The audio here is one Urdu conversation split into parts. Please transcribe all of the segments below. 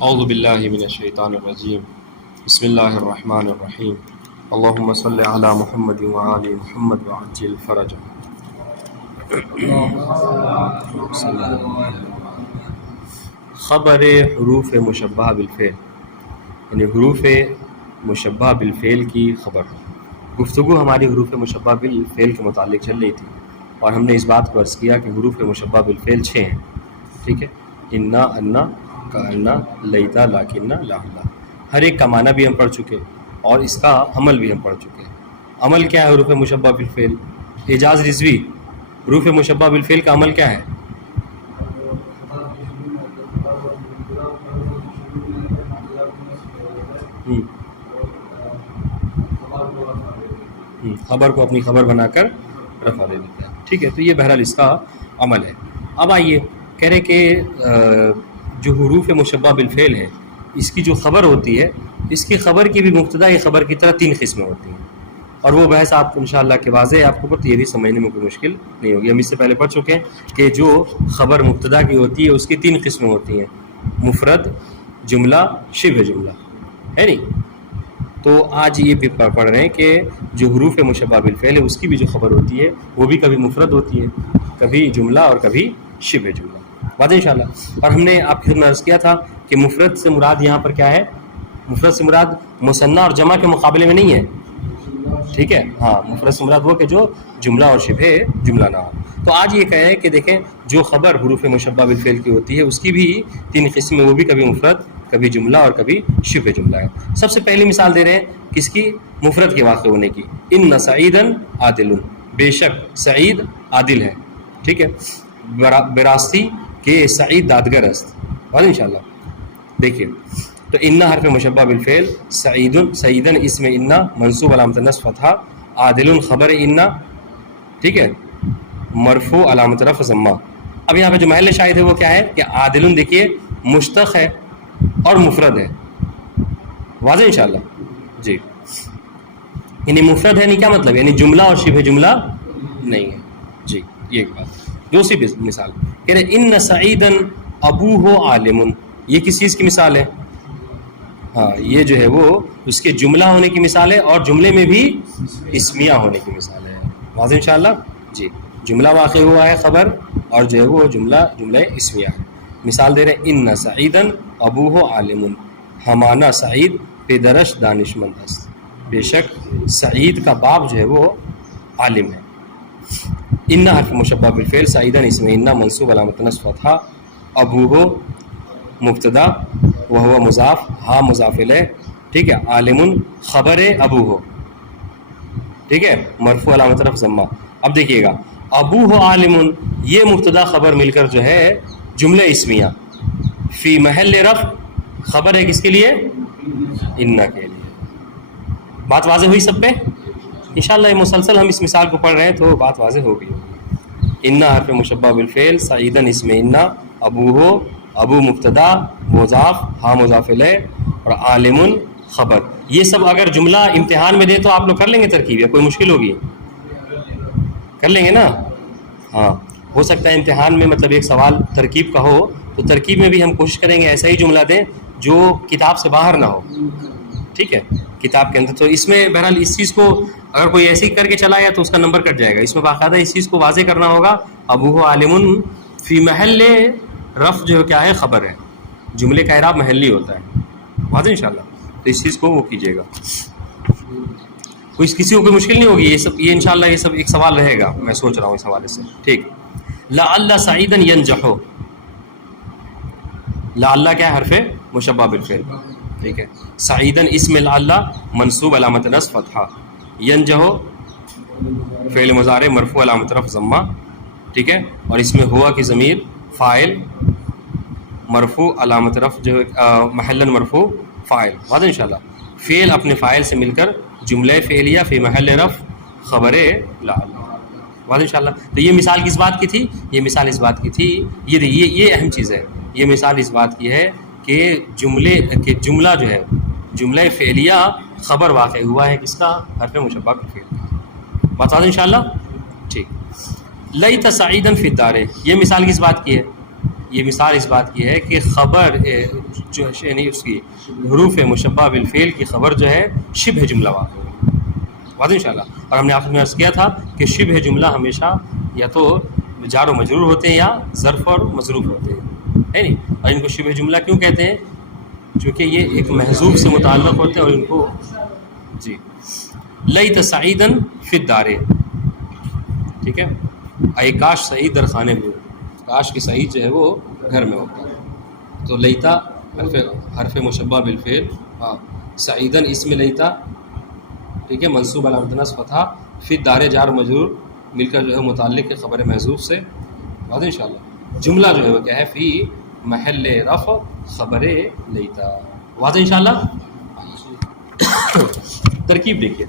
اعوذ باللہ من الشیطان الرجیم بسم اللہ الرحمن الرحیم اللہم صلی علی محمد وآل محمد وعجل فرج. خبر حروف مشبہ بالفعل یعنی حروف مشبہ بالفعل کی خبر. گفتگو ہماری حروف مشبہ بالفعل کے متعلق چل رہی تھی اور ہم نے اس بات کو عرض کیا کہ حروف مشبہ بالفعل 6 ہیں. ٹھیک ہے، انا، انا، کانا، لیتا، لاکنہ، لاہلا، ہر ایک کا معنی بھی ہم پڑھ چکے اور اس کا عمل بھی ہم پڑھ چکے. عمل کیا ہے حروف مشبہ بالفعل؟ اعجاز رضوی، حروف مشبہ بالفعل کا عمل کیا ہے؟ خبر کو اپنی خبر بنا کر رفع دے دیتا ہے. ٹھیک ہے، تو یہ بہرحال اس کا عمل ہے. اب آئیے کہہ رہے کہ جو حروف مشبہ بالفعل ہے اس کی جو خبر ہوتی ہے، اس کی خبر کی بھی مبتدا کی خبر کی طرح 3 قسمیں ہوتی ہیں اور وہ بحث آپ کو انشاءاللہ کہ واضح ہے آپ کو پتہ، یہ بھی سمجھنے میں کوئی مشکل نہیں ہوگی. ہم اس سے پہلے پڑھ چکے ہیں کہ جو خبر مبتدا کی ہوتی ہے اس کی 3 قسمیں ہوتی ہیں، مفرد، جملہ، شبہ جملہ، ہے نہیں؟ تو آج یہ بھی پڑھ رہے ہیں کہ جو حروف مشبہ بالفعل ہے اس کی بھی جو خبر ہوتی ہے وہ بھی کبھی مفرد ہوتی ہے، کبھی جملہ اور کبھی شبہ جملہ. واضح انشاءاللہ. اور ہم نے آپ کی خدمت میں عرض کیا تھا کہ مفرد سے مراد یہاں پر کیا ہے؟ مفرد سے مراد مثنیٰ اور جمع کے مقابلے میں نہیں ہے. ٹھیک ہے، ہاں، مفرد سے مراد وہ کہ جو جملہ اور شبہ جملہ نہ ہو. تو آج یہ کہے کہ دیکھیں جو خبر حروف مشبہ بالفعل کی ہوتی ہے اس کی بھی 3 قسمیں، وہ بھی کبھی مفرد، کبھی جملہ اور کبھی شبہ جملہ ہے. سب سے پہلی مثال دے رہے ہیں کس کی؟ مفرد کے واقع ہونے کی. ان سعیدا عادل، بے شک سعید عادل ہے. ٹھیک ہے، براستی کہ سعید دادگر است. واضح انشاءاللہ. دیکھیے تو ان حرف مشبہ بالفعل، سعیدن اسم ان منصوب علامت نصب فتحہ، عادل خبر ان، ٹھیک ہے، مرفوع علامت رفع ضمہ. اب یہاں پہ جو محل شاہد ہے وہ کیا ہے کہ عادل دیکھیے مشتق ہے اور مفرد ہے. واضح انشاءاللہ. جی، یعنی مفرد ہے نہیں، کیا مطلب؟ یعنی جملہ اور شبہ جملہ نہیں ہے. جی، یہ ایک بات. دوسری مثال کہہ رہے ان سعیدا ابوہ عالم، یہ کس چیز کی مثال ہے؟ ہاں، یہ جو ہے وہ اس کے جملہ ہونے کی مثال ہے اور جملے میں بھی اسمیہ ہونے کی مثال ہے. واضح انشاءاللہ. جی، جملہ واقع ہوا ہے خبر اور جو ہے وہ جملہ اسمیہ ہے. مثال دے رہے ان سعیدا ابوہ عالم، ہمانا سعید پدرش دانش مند است، بے شک سعید کا باپ جو ہے وہ عالم ہے. ان حرف مشبہ بالفعل، سعیدا اسم ان منصوب علامت نصب فتحہ، ابوہ مبتدا وہو مضاف، ہاں مضاف الیہ، ٹھیک ہے، عالم خبر ابوہ، ٹھیک ہے، مرفوع علامت رفع ضمہ. اب دیکھیے گا ابوہ عالم، یہ مبتدا خبر مل کر جو ہے جملہ اسمیہ، فی محل رفع خبر ہے کس کے لیے؟ ان کے لیے. بات واضح ہوئی سب پہ؟ انشاءاللہ یہ مسلسل ہم اس مثال کو پڑھ رہے ہیں تو بات واضح ہو گئی. ان حرف مشبہ بالفعل، سعیدن اسم ان، ابوہ ابو مبتدا مضاف، ہاں مضاف الیہ، اور عالم خبر. یہ سب اگر جملہ امتحان میں دے تو آپ لوگ کر لیں گے ترکیب، یا کوئی مشکل ہوگی؟ کر لیں گے نا؟ ہاں، ہو سکتا ہے امتحان میں مطلب ایک سوال ترکیب کا ہو تو ترکیب میں بھی ہم کوشش کریں گے ایسا ہی جملہ دیں جو کتاب سے باہر نہ ہو. ٹھیک ہے، کتاب کے اندر. تو اس میں بہرحال اس چیز کو اگر کوئی ایسے ہی کر کے چلا گیا تو اس کا نمبر کٹ جائے گا. اس میں باقاعدہ اس چیز کو واضح کرنا ہوگا ابوہ عالم فی محل رفع جو کیا ہے؟ خبر ہے. جملے کا اعراب محلی ہوتا ہے. واضح انشاءاللہ. تو اس چیز کو وہ کیجیے گا. کسی کو کوئی مشکل نہیں ہوگی. یہ انشاءاللہ یہ سب ایک سوال رہے گا، میں سوچ رہا ہوں اس حوالے سے. ٹھیک. لعل سعیدا ینجح، لعل کیا حرف مشبہ بالفعل، ٹھیک ہے. سعیدا اسم لعل منصوب علامت نصب فتحہ، ینجح فعل مضارع مرفوع علامت رفع ضمہ، ٹھیک ہے. اور اس میں ہوا کی ضمیر فاعل مرفوع علامت رفع جو محلا مرفوع فاعل. واضح انشاءاللہ. فعل اپنے فاعل سے مل کر جملہ فعلیہ فی محل رفع خبر لعل. واضح انشاءاللہ. تو یہ مثال کس بات کی تھی؟ یہ مثال اس بات کی تھی، یہ اہم چیز ہے. یہ مثال اس بات کی ہے کہ جملہ جو ہے جملہ فعلیہ خبر واقع ہوا ہے کس کا؟ حرف مشبہ بالفعل. بتا دیں انشاءاللہ. ٹھیک. لیت سعیدا فی الدار، یہ مثال کس بات کی ہے؟ یہ مثال اس بات کی ہے کہ خبر جو یعنی اس کی حروف مشبہ بالفعل کی خبر جو ہے شبہ جملہ واقع ہے، واضح انشاءاللہ. اور ہم نے آخر میں عرض کیا تھا کہ شبہ جملہ ہمیشہ یا تو جار و مجرور ہوتے ہیں یا ظرف اور مظروف ہوتے ہیں، ہے نہیں. اور ان کو شبہ جملہ کیوں کہتے ہیں؟ چونکہ یہ ایک محذوف سے متعلق ہوتے ہیں اور ان کو جی لیت سعیدن فی الدار، ٹھیک ہے، اے کاش سعید در خانے میں، کاش کہ سعید جو ہے وہ گھر میں ہوتا ہے. تو لیتا حرف مشبہ بالفعل، ہاں، سعیدن اسم لیتا، ٹھیک ہے، منصوب علامت نصب فتحہ، فی الدار جار مجرور مل کر جو ہے متعلق ہے خبر محذوف سے، واضح انشاءاللہ. جملہ جو ہے وہ کیا ہے؟ فی محل رفع خبر لیتا، واضح انشاءاللہ. ترکیب دیکھیے،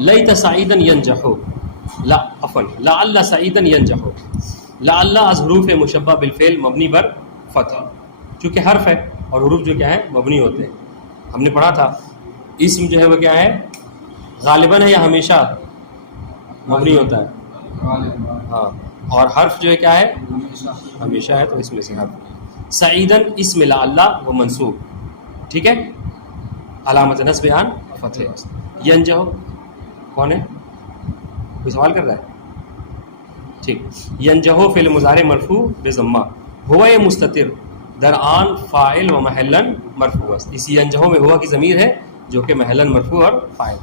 لیت سعیدن ینجحو، لا عفوا لعل سعیدن ینجحو، لعل از حروف مشبہ بالفعل مبنی بر فتح، چونکہ حرف ہے اور حروف جو کیا ہے مبنی ہوتے ہیں. ہم نے پڑھا تھا اسم جو ہے وہ کیا ہے؟ غالباً ہے یا ہمیشہ مبنی ہوتا ہے؟ ہاں. اور حرف جو ہے کیا ہے؟ ہمیشہ ہے، تو اس میں سے حرف. سعیدن اسم لعل و منصوب، ٹھیک ہے، علامت نصب عن فتح. ینجحو کون ہے؟ کوئی سوال کر رہا ہے؟ ٹھیک. ینجحو فعل مضارع مرفوع بضمہ، ہوا مستتر درآن فاعل و محلن مرفوع. اس ینجحو میں ہوا کی ضمیر ہے جو کہ محلن مرفوع اور فاعل.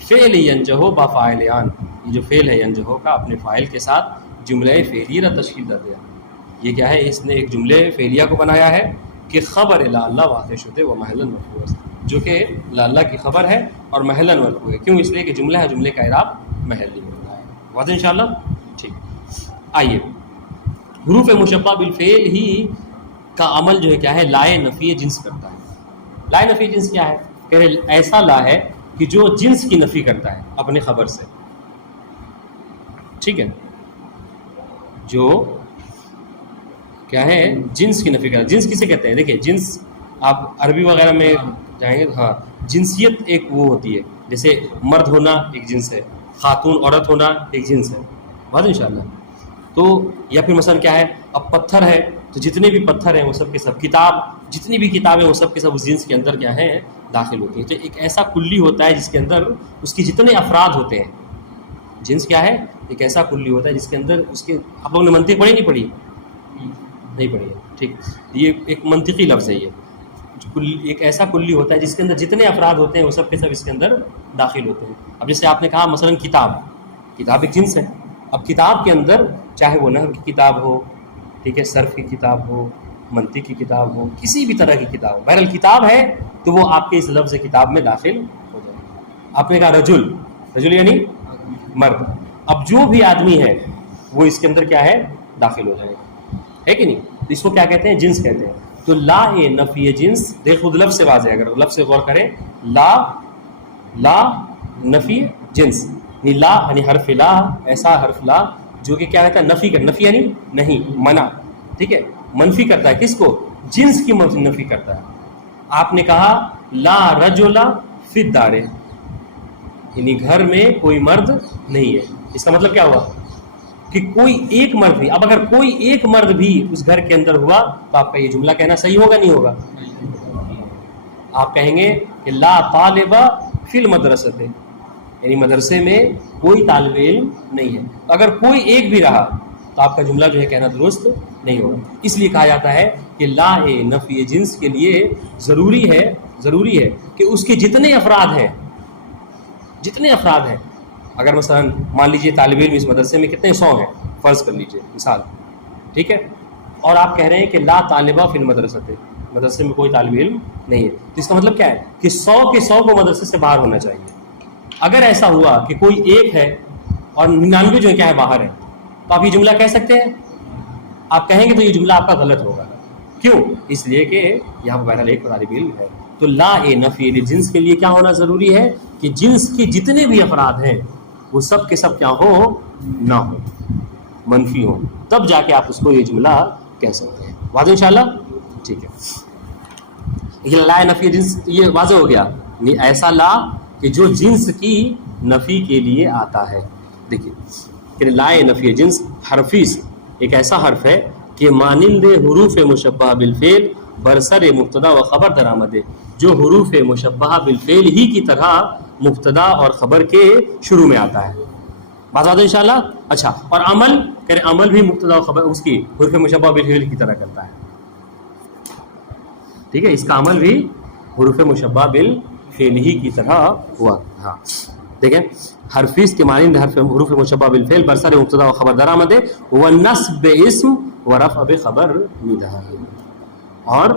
فعل ینجحو با فاعلان، یہ جو فعل ہے ینجحو کا اپنے فاعل کے ساتھ جملہ فعلیہ را تشکیل دے دیا. یہ کیا ہے؟ اس نے ایک جملے فعلیہ کو بنایا ہے کہ خبر لعل واقع شدہ و محلن مرفوع، جو کہ لعل کی خبر ہے اور محلن مرفوع ہے. کیوں؟ اس لیے کہ جملہ ہے، جملے کا اعراب محلی ہوتا ہے. واضح انشاءاللہ. ٹھیک. آئیے، حروف مشبہ بالفعل ہی کا عمل جو ہے کیا ہے؟ لائے نفی جنس کرتا ہے. لائے نفی جنس کیا ہے؟ کہ ایسا لا ہے کہ جو جنس کی نفی کرتا ہے اپنی خبر سے، ٹھیک ہے، جو کیا ہے؟ جنس کی نفی کرتا ہے. جنس کسے کہتے ہیں؟ دیکھیں، جنس آپ عربی وغیرہ میں جائیں گے، ہاں، جنسیت ایک وہ ہوتی ہے، جیسے مرد ہونا ایک جنس ہے، خاتون عورت ہونا ایک جنس ہے، واضح انشاءاللہ. تو یا پھر مثلا کیا ہے؟ اب پتھر ہے تو جتنے بھی پتھر ہیں وہ سب کے سب، کتاب جتنی بھی کتابیں وہ سب کے سب اس جنس کے اندر کیا ہے؟ داخل ہوتی ہیں. تو ایک ایسا کلی ہوتا ہے جس کے اندر اس کی جتنے افراد ہوتے ہیں. جنس کیا ہے؟ ایک ایسا کلی ہوتا ہے جس کے اندر اس کے، آپ لوگوں نے منطق پڑھی نہیں پڑھی؟ نہیں پڑھی ہے، ٹھیک. یہ ایک منطقی لفظ ہے. یہ ایک ایسا کلی ہوتا ہے جس کے اندر جتنے افراد ہوتے ہیں وہ سب کے سب اس کے اندر داخل ہوتے ہیں. اب جیسے آپ نے کہا مثلا کتاب ایک جنس ہے. اب کتاب کے اندر چاہے وہ نحو کی کتاب ہو، ٹھیک ہے، صرف کی کتاب ہو، منطق کی کتاب ہو، کسی بھی طرح کی کتاب ہو، بہرحال کتاب ہے تو وہ آپ کے اس لفظ کتاب میں داخل ہو جائے گا. آپ نے کہا رجل یعنی مرد. اب جو بھی آدمی ہے وہ اس کے اندر کیا ہے؟ داخل ہو جائے گا، ہے کہ نہیں؟ تو اس کو کیا کہتے ہیں؟ جنس کہتے ہیں. تو لا نفی جنس، دیکھ خود لفظ سے واضح ہے، اگر لفظ سے غور کریں، لا نفی جنس، لا یعنی حرف لا، ایسا حرف لا جو کہ کیا کہتا ہے؟ نفی کر، نفی یعنی نہیں، منع، ٹھیک ہے، منفی کرتا ہے. کس کو؟ جنس کی نفی کرتا ہے. آپ نے کہا لا رجل فی الدار، یعنی گھر میں کوئی مرد نہیں ہے. اس کا مطلب کیا ہوا؟ کہ کوئی ایک مرد بھی. اب اگر کوئی ایک مرد بھی اس گھر کے اندر ہوا تو آپ کا یہ جملہ کہنا صحیح ہوگا نہیں ہوگا؟ آپ کہیں گے کہ لا طالب فی المدرسۃ، یعنی مدرسے میں کوئی طالب علم نہیں ہے. اگر کوئی ایک بھی رہا تو آپ کا جملہ جو ہے کہنا درست نہیں ہوگا. اس لیے کہا جاتا ہے کہ لا نفی جنس کے لیے ضروری ہے کہ اس کے جتنے افراد ہیں، اگر مثلا مان لیجئے طالب علم اس مدرسے میں کتنے 100 ہیں، فرض کر لیجئے مثال، ٹھیک ہے، اور آپ کہہ رہے ہیں کہ لا طالبہ فی المدرسۃ، مدرسے میں کوئی طالب علم نہیں ہے. تو اس کا مطلب کیا ہے؟ کہ 100 کے 100 کو مدرسے سے باہر ہونا چاہیے. اگر ایسا ہوا کہ کوئی ایک ہے اور 99 جو ہے کیا ہے؟ باہر ہے، تو آپ یہ جملہ کہہ سکتے ہیں؟ آپ کہیں گے تو یہ جملہ آپ کا غلط ہوگا. کیوں؟ اس لیے کہ یہاں پر بہرحال ایک طالب علم ہے. تو لا نفی جنس کے لیے کیا ہونا ضروری ہے؟ کہ جنس کے جتنے بھی افراد ہیں وہ سب کے سب کیا ہو؟ نہ ہو، منفی ہو، تب جا کے آپ اس کو یہ جملہ کہہ سکتے ہیں. واضح انشاءاللہ. ٹھیک ہے، یہ لا نفی جنس یہ واضح ہو گیا. ایسا لا کہ جو جنس کی نفی کے لیے آتا ہے. دیکھیے کہ لا نفی جنس حرفیس ایک ایسا حرف ہے کہ مانند حروف مشبہ بالفعل برسر مبتدا و خبر درآمد ہے، جو حروف مشبہ بالفعل ہی کی طرح مبتدا اور خبر کے شروع میں آتا ہے. بات آتا ہے انشاءاللہ. اچھا، اور عمل کرے، عمل بھی مبتدا و خبر اس کی حروف مشبہ بالفعل کی طرح کرتا ہے. ٹھیک ہے، اس کا عمل بھی حروف مشبہ بالفعل ہی کی طرح ہوا. ہاں دیکھیں، حرفیس کے مانند حروف مشبہ بالفعل برسر مبتدا و خبر درآمد ہے، ونصب اسم و رفع بخبر ندہ، اور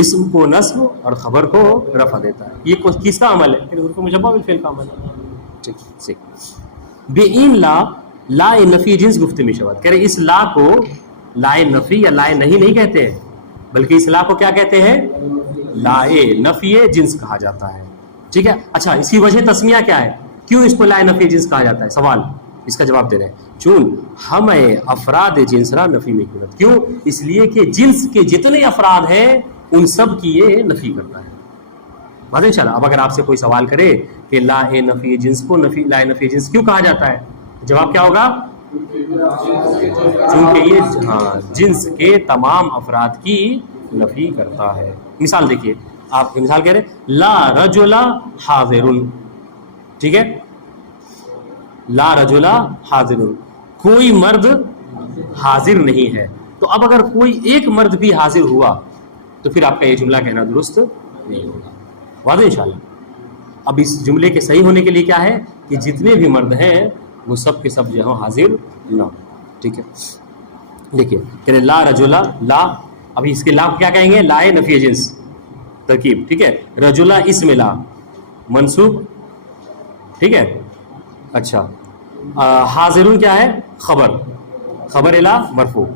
اسم کو نصب اور خبر کو رفع دیتا ہے. یہ کس کا عمل ہے؟ حروف مشبہ بالفعل کا عمل ہے. ٹھیک. بے این لا نفی جنس گفت میں شود، کہہ رہے اس لا کو لا نفی یا لا نہیں کہتے ہیں، بلکہ اس لا کو کیا کہتے ہیں؟ لا نفی جنس کہا جاتا ہے. ٹھیک ہے. اچھا، اس کی وجہ تسمیہ کیا ہے؟ کیوں اس کو لا نفی جنس کہا جاتا ہے؟ سوال، اس کا جواب دے رہے ہیں. چون ہم افراد جنس را نفی میں قیمت، کیوں؟ اس لیے کہ جنس کے جتنے افراد ہیں ان سب کی یہ نفی کرتا ہے. بات ان شاء اللہ. اب اگر آپ سے کوئی سوال کرے کہ لا نفی جنس کو لا نفی جنس کیوں کہا جاتا ہے، جواب کیا ہوگا؟ چونکہ یہ جنس کے تمام افراد کی نفی کرتا ہے. مثال دیکھیے، آپ کی مثال کہہ رہے لا رجل حاضر. ٹھیک ہے، لا رجل حاضر، کوئی مرد حاضر نہیں ہے. تو اب اگر کوئی ایک مرد بھی حاضر ہوا تو پھر آپ کا یہ جملہ کہنا درست نہیں ہوگا. واضح انشاءاللہ. اب اس جملے کے صحیح ہونے کے لیے کیا ہے کہ جتنے بھی مرد ہیں وہ سب کے سب جو ہے حاضر نہ ہو. ٹھیک ہے. دیکھیے کہ لا رجلا، لا، ابھی اس کے لا کیا کہیں گے؟ لا نفی جنس ترکیب. ٹھیک ہے. رجلا اسم لا منصوب. ٹھیک ہے. اچھا، حاضرون کیا ہے؟ خبر لا مرفوع.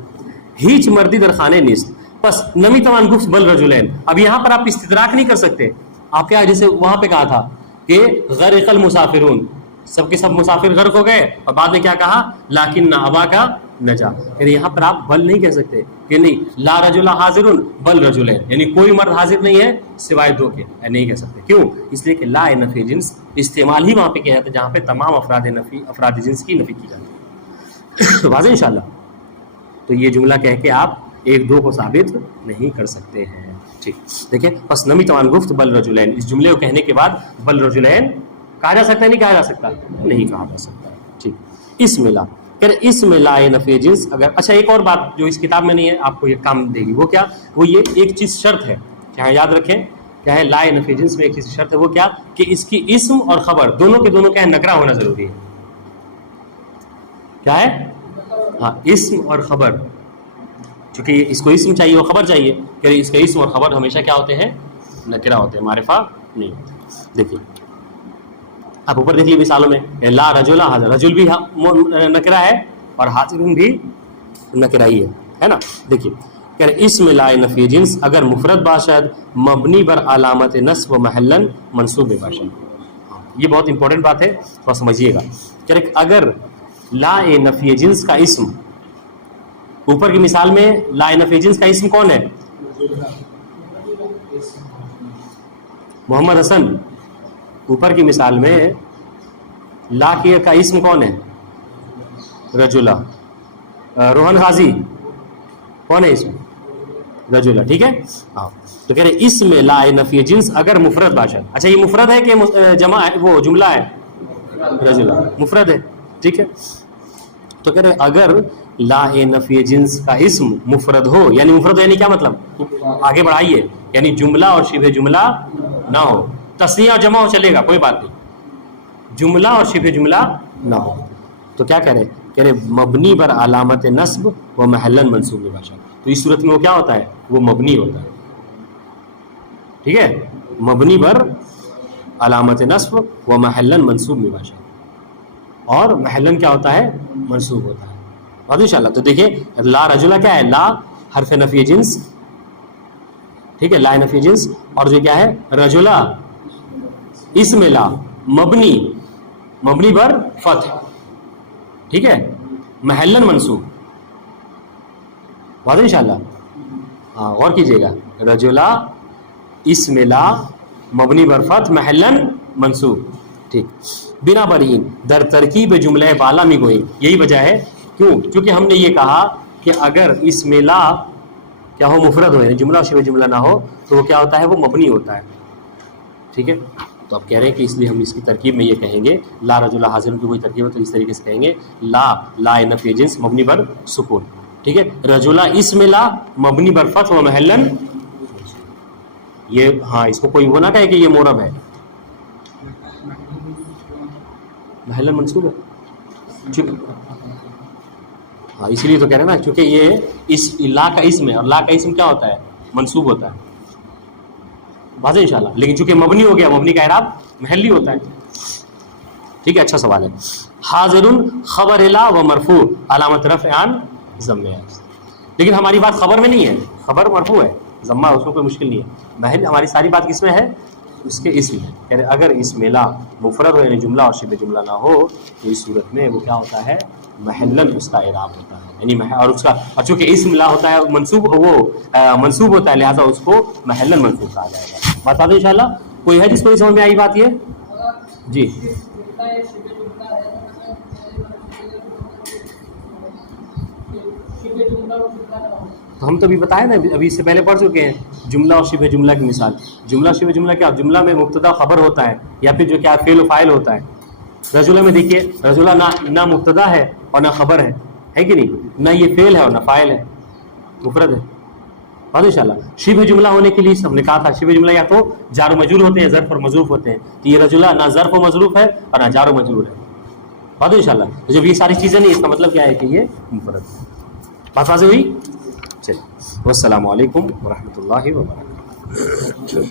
ہیچ مردی در خانے نیست، پس نمی توان گفت بل رجلین. اب یہاں پر آپ استدراک نہیں کر سکتے. آپ کیا، جیسے وہاں پہ کہا تھا کہ غرق المسافرون، سب کے سب مسافر غرق ہو گئے، اور بعد میں کیا کہا؟ لیکن ابا کا نجا. یعنی یہاں پر آپ بل نہیں کہہ سکتے کہ نہیں لا رجل حاضر بل رجلین، یعنی کوئی مرد حاضر نہیں ہے سوائے دو کے، نہیں کہہ سکتے. کیوں؟ اس لیے کہ لا نفی جنس استعمال ہی وہاں پہ کیا جاتا ہے جہاں پہ تمام افراد جنس کی نفی کی جاتی ہے. واضح انشاءاللہ. تو یہ جملہ کہہ کے آپ ایک دو کو ثابت نہیں کر سکتے ہیں. ٹھیک. دیکھیں، پس نمی توان گفت بل رجلین، اس جملے کو کہنے کے بعد بل رجلین کہا جا سکتا ہے؟ نہیں کہا جا سکتا، نہیں کہا جا سکتا. ٹھیک. اس میں لا، کہ اس میں لا نفی جنس اگر. اچھا، ایک اور بات جو اس کتاب میں نہیں ہے آپ کو یہ کام دے گی، وہ کیا؟ وہ یہ ایک چیز شرط ہے، کیا یاد رکھیں کیا ہے؟ لا نفی جنس میں ایک چیز شرط ہے، وہ کیا؟ کہ اس کی اسم اور خبر دونوں کے دونوں کیا ہے؟ نکرہ ہونا ضروری ہے. کیا ہے؟ ہاں، اسم اور خبر. چونکہ اس کو اسم چاہیے اور خبر چاہیے، کہ اس کا اسم اور خبر ہمیشہ کیا ہوتے ہیں؟ نکرہ ہوتے ہیں، معرفہ نہیں ہوتے. دیکھیے آپ اوپر دیکھیے مثالوں میں، لا رجل حاضر، رجل بھی نکرہ ہے اور حاضر بھی نکرہ ہی ہے نا. دیکھیے کہ اسم لا نفی جنس اگر مفرد باشد مبنی بر علامت نصب و محلن منصوب باشد. یہ بہت امپورٹنٹ بات ہے، تو سمجھیے گا کہ اگر لا نفی جنس کا اسم، اوپر کی مثال میں لا نفی جنس کا اسم کون ہے؟ محمد حسن. اوپر کی مثال میں لا کا اسم کون ہے؟ رجلا. روہن غازی کون ہے اسم؟ رجلا. ٹھیک ہے. ہاں، تو کہہ رہے اس میں لا نفی جنس اگر مفرد باشد. اچھا، یہ مفرد ہے کہ جمع ہے؟ وہ جملہ ہے رجلا، مفرد ہے. ٹھیک ہے. تو کہہ رہے اگر لا نفی جنس کا اسم مفرد ہو، یعنی مفرد یعنی کیا مطلب؟ آگے بڑھائیے، یعنی جملہ اور شبہ جملہ نہ ہو، تثنیہ اور جمع ہو چلے گا کوئی بات نہیں، جملہ اور شبہ جملہ نہ ہو. تو کیا کہہ رہے مبنی بر علامت نصب و محلن منصوب باشد. تو اس صورت میں وہ کیا ہوتا ہے؟ وہ مبنی ہوتا ہے. ٹھیک ہے. مبنی بر علامت نصب و محلن منصوب باشد، اور محلن کیا ہوتا ہے؟ منصوب ہوتا ہے. بات انشاءاللہ. تو دیکھیں لا رجلا کیا ہے؟ لا حرف نفی جنس. ٹھیک ہے، لا نفی جنس. اور جو کیا ہے؟ رجلا اسم لا مبنی بر فتح. ٹھیک ہے، محلن منصوب. واضح انشاءاللہ. ہاں، غور کیجئے گا. رجلا اسم لا مبنی بر فتح محلن منصوب. ٹھیک. بنا برین در ترکیب جملہ بالا میں گوئی. یہی وجہ ہے کیوں؟ کیونکہ ہم نے یہ کہا کہ اگر اس میں لا کیا ہو مفرد ہو یعنی جملہ اور شبہ جملہ نہ ہو تو وہ کیا ہوتا ہے وہ مبنی ہوتا ہے. ٹھیک ہے تو آپ کہہ رہے ہیں کہ اس لیے ہم اس کی ترکیب میں یہ کہیں گے لا رجل حاضر کی کوئی ترکیب ہے تو اس طریقے سے کہیں گے لا نفی جنس مبنی بر سکون. ٹھیک ہے رجلا اسم لا مبنی بر فتح و محلن یہ ہاں اس کو کوئی وہ نہ کہے کہ یہ مورب ہے محلن منصوب ہے ہاں اسی لیے تو کہہ رہے ہیں نا کیونکہ یہ اس لا کا اسم ہے اور لا کا اسم کیا ہوتا ہے منصوب ہوتا ہے واضح انشاءاللہ لیکن چونکہ مبنی ہو گیا مبنی کا اعراب محلی ہوتا ہے. ٹھیک ہے اچھا سوال ہے. حاضر خبر لا و مرفوع علامت رفع عن ضم ہے لیکن ہماری بات خبر میں نہیں ہے خبر مرفوع ہے ضمہ اس میں کوئی مشکل نہیں ہے محل ہماری ساری بات کس میں ہے اس کے اسم ہے. یعنی اگر اس میں لا مفرد ہو یعنی جملہ اور شبہ جملہ نہ ہو تو اس صورت میں وہ کیا ہوتا ہے محلن اس کا اعراب ہوتا ہے یعنی اور اس کا اور چونکہ اسم لا ہوتا ہے منصوب منصوب ہوتا ہے لہٰذا اس کو محلن منصوب کہا جائے گا. بات آتی ہے انشاءاللہ. کوئی ہے جس کو نہیں سمجھ میں آئی بات یہ جی تو ہم تو ابھی بتائے نا ابھی اس سے پہلے پڑھ چکے ہیں جملہ اور شبہ جملہ کی مثال. جملہ شبہ جملہ کیا جملہ میں مبتدا خبر ہوتا ہے یا پھر جو کیا فعل و فاعل ہوتا ہے. رجولہ میں دیکھیے رجولہ نہ مبتدا ہے اور نہ خبر ہے کہ نہیں نہ یہ فعل ہے اور نہ فاعل ہے مفرد ہے بات ان شاء اللہ. شبہ جملہ ہونے کے لیے ہم نے کہا تھا شبہ جملہ یا تو جار و مجرور ہوتے ہیں ظرف اور مظروف ہوتے ہیں تو یہ رجولہ نہ ظرف و مظروف ہے اور نہ جار و مجرور ہے بات ان شاء اللہ. جب یہ ساری چیزیں نہیں اس کا مطلب کیا ہے کہ یہ مفرد ہے. بات واضح ہوئی. چلیے والسلام علیکم ورحمۃ اللہ وبرکاتہ.